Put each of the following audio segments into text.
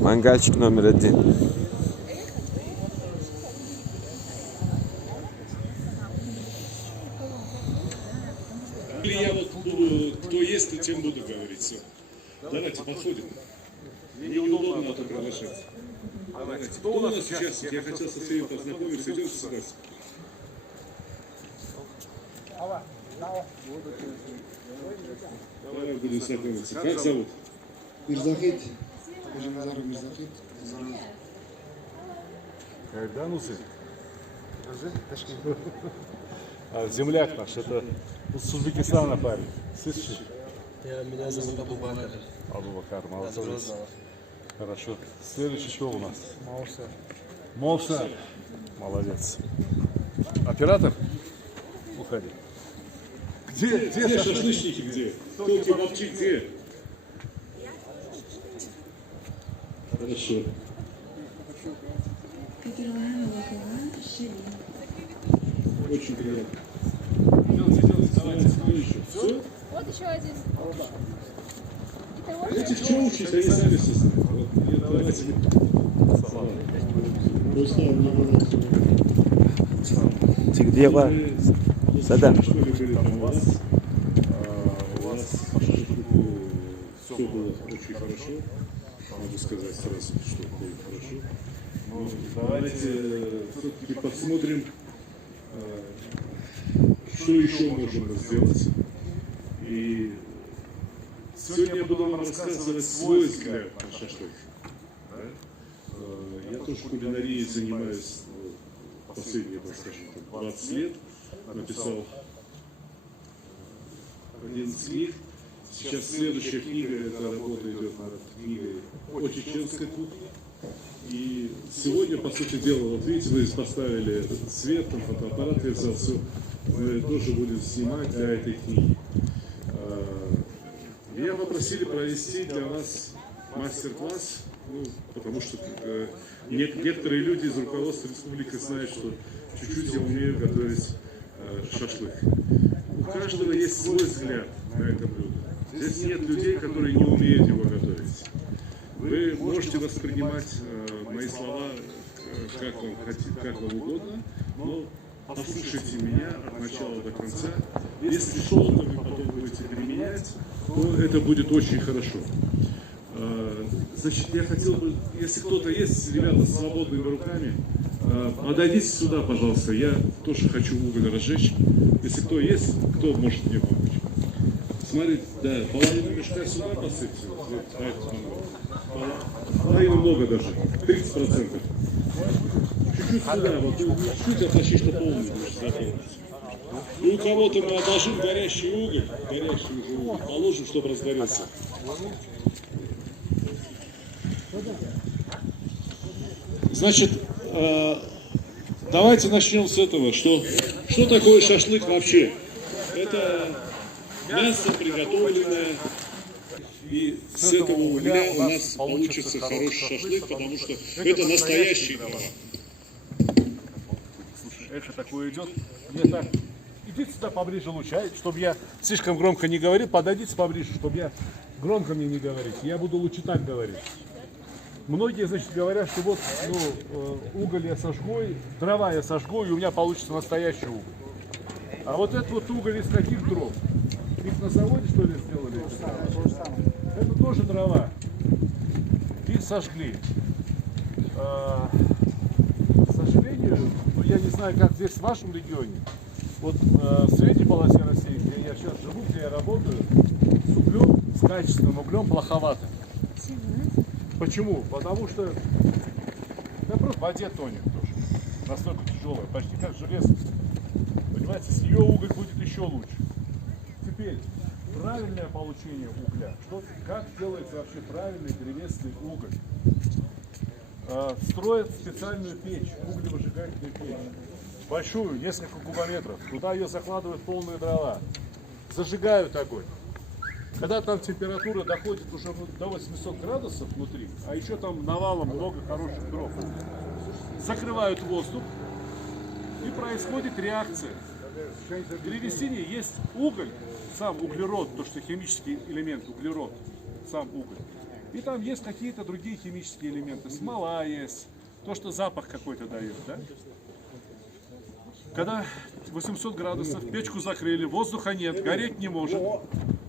Мангальчик номер 1. Или я вот буду, кто есть, то тем буду говорить. Все. Давайте, подходим. Мне неудобно это приглашать. Давайте. Кто у нас сейчас? Я хотел со всеми познакомиться. Идемте сюда. Давай будем знакомиться. Как зовут? Мирзахид. Мирзахид. Когда ну сын? Земляк наш, это с Узбекистана парень. Слышишь? Меня зовут Абу-Бакр. Абу-Бакр, молодец. Хорошо. Следующий что у нас? Мовса. Молодец. Оператор? Уходи. Где шашлычники, где? Кто кебабчи, где? Хорошо. Очень приятно. Делайте, давайте, еще. Все? Вот еще один. Эти в чем учатся, они сами все знают. Вот, нет, давайте. Где var? Садам. У вас все было очень хорошо. Могу сказать сразу, что будет хорошо. Но давайте все-таки посмотрим, что еще можем сделать. И сегодня я буду вам рассказывать свой взгляд на шашлык. Я тоже кулинарией занимаюсь последние, так скажем, 20 лет. Написал 11 книг. Сейчас следующая книга, эта работа идет над книгой о чеченской кухне. И сегодня, по сути дела, вот видите, вы поставили этот свет, там фотоаппарат я взял, все. Мы тоже будем снимать для этой книги. Меня попросили провести для вас мастер-класс, ну, потому что некоторые люди из руководства республики знают, что чуть-чуть я умею готовить шашлык. У каждого есть свой взгляд на это блюдо. Здесь нет людей, которые не умеют его готовить. Вы можете воспринимать мои слова как вам хотите, как вам угодно, но послушайте меня от начала до конца. Если что-то вы потом будете применять, то это будет очень хорошо. Значит, я хотел бы, если кто-то есть, ребята, с свободными руками, подойдите сюда, пожалуйста. Я тоже хочу уголь разжечь. Если кто есть, кто может мне помочь? Смотрите, да, половину мешка сюда посыпьте. Половину много даже, 30%. Чуть-чуть сюда, вот чуть-чуть, а почти что полностью заполнить. И у кого-то мы отложим горящий уголь, положим, чтобы разгорелся. Значит, давайте начнем с этого, что такое шашлык вообще? Это мясо приготовленное, и с этого угля у нас получится хороший шашлык, потому что это настоящий дрова. Слушай, эхо такое идет. Мне так. Идите сюда поближе лучше, чтобы я слишком громко не говорил. Подойдите поближе, чтобы я громко мне не говорить. Я буду лучше так говорить. Многие, значит, говорят, что вот, уголь я сожгу, дрова я сожгу, и у меня получится настоящий уголь. А вот этот вот уголь из каких дров? Их на заводе, что ли, сделали? Это тоже дрова. Их сожгли. К сожалению, я не знаю, как здесь в вашем регионе. Вот в средней полосе России, где я сейчас живу, где я работаю, с углем, с качественным углем плоховато. Почему? Потому что это просто в воде тонет тоже. Настолько тяжелая, почти как железо. Понимаете, с нее уголь будет еще лучше. Теперь, правильное получение угля. Как делается вообще правильный древесный уголь? Строят специальную печь, углевыжигательную печь. Большую, несколько кубометров. Туда ее закладывают полные дрова. Зажигают огонь. Когда там температура доходит уже до 800 градусов внутри, а еще там навалом много хороших дров, закрывают воздух, и происходит реакция. В древесине есть уголь, сам углерод, то, что химический элемент, углерод, сам уголь. И там есть какие-то другие химические элементы, смола есть, то, что запах какой-то дает, да? Когда 800 градусов, печку закрыли, воздуха нет, гореть не может,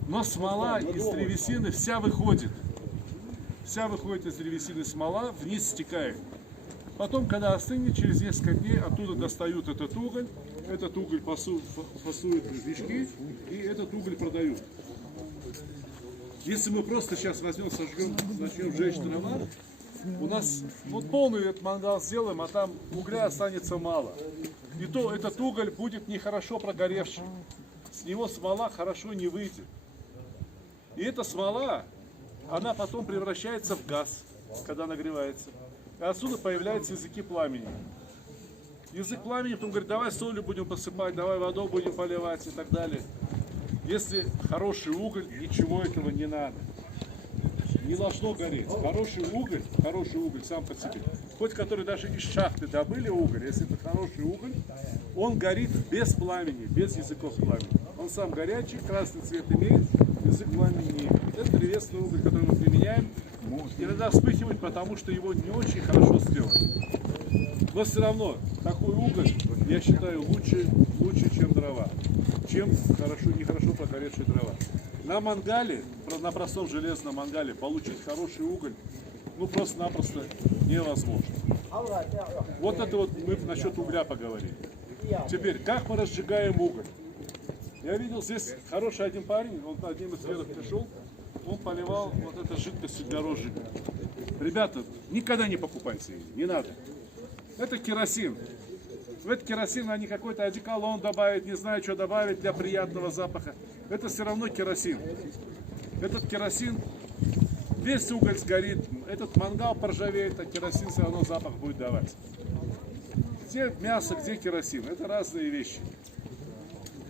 но смола из древесины вся выходит. Вся выходит из древесины смола, вниз стекает. Потом, когда остынет, через несколько дней оттуда достают этот уголь фасуют в мешки, и этот уголь продают. Если мы просто сейчас возьмем, сожгем, начнем жечь дрова, у нас вот полный этот мангал сделаем, а там угля останется мало. И то этот уголь будет нехорошо прогоревшим. С него смола хорошо не выйдет. И эта смола, она потом превращается в газ, когда нагревается. И отсюда появляются языки пламени. Язык пламени, потом говорит, давай солью будем посыпать, давай водой будем поливать и так далее. Если хороший уголь, ничего этого не надо. Не должно гореть. Хороший уголь сам по себе, хоть который даже из шахты добыли уголь, если это хороший уголь, он горит без пламени, без языков пламени. Он сам горячий, красный цвет имеет, язык пламени не имеет. Это древесный уголь, который мы применяем. Иногда вспыхивает, потому что его не очень хорошо сделали. Но все равно такой уголь, я считаю, лучше, чем дрова, чем нехорошо прогоревшие дрова. На мангале, на простом железном мангале получить хороший уголь, ну просто-напросто невозможно. Вот это вот мы насчет угля поговорили. Теперь, как мы разжигаем уголь? Я видел здесь хороший один парень, он одним из первых пришел, он поливал вот этой жидкостью для розжига. Ребята, никогда не покупайте ее, не надо. Это керосин. В этот керосин они какой-то одеколон добавят, не знаю, что добавить для приятного запаха. Это все равно керосин. Этот керосин, весь уголь сгорит, этот мангал поржавеет, а керосин все равно запах будет давать. Где мясо, где керосин? Это разные вещи.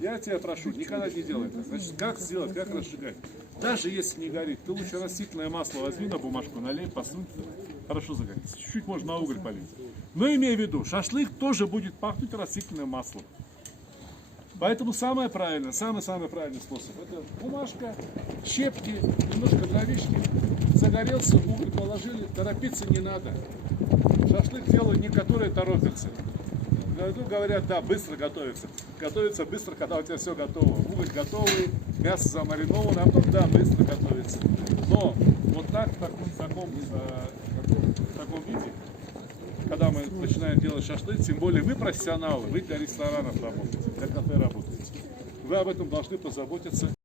Я тебя прошу, никогда не делай это. Значит, как сделать, как разжигать? Даже если не горит, ты лучше растительное масло возьми на бумажку, налей, посунь, хорошо загорится. Чуть-чуть можно на уголь полить. Но имей в виду, шашлык тоже будет пахнуть растительным маслом. Поэтому самый правильный способ — это бумажка, щепки, немножко дровишки, загорелся, уголь положили, торопиться не надо. Шашлык делают не которые торопятся. Говорят, да, быстро готовится. Готовится быстро, когда у тебя все готово. Уголь готовый, мясо замариновано, а потом, да, быстро готовится. Но вот так, в таком виде, когда мы начинаем делать шашлык, тем более мы профессионалы, вы для ресторанов работаете, для кафе работаете. Вы об этом должны позаботиться.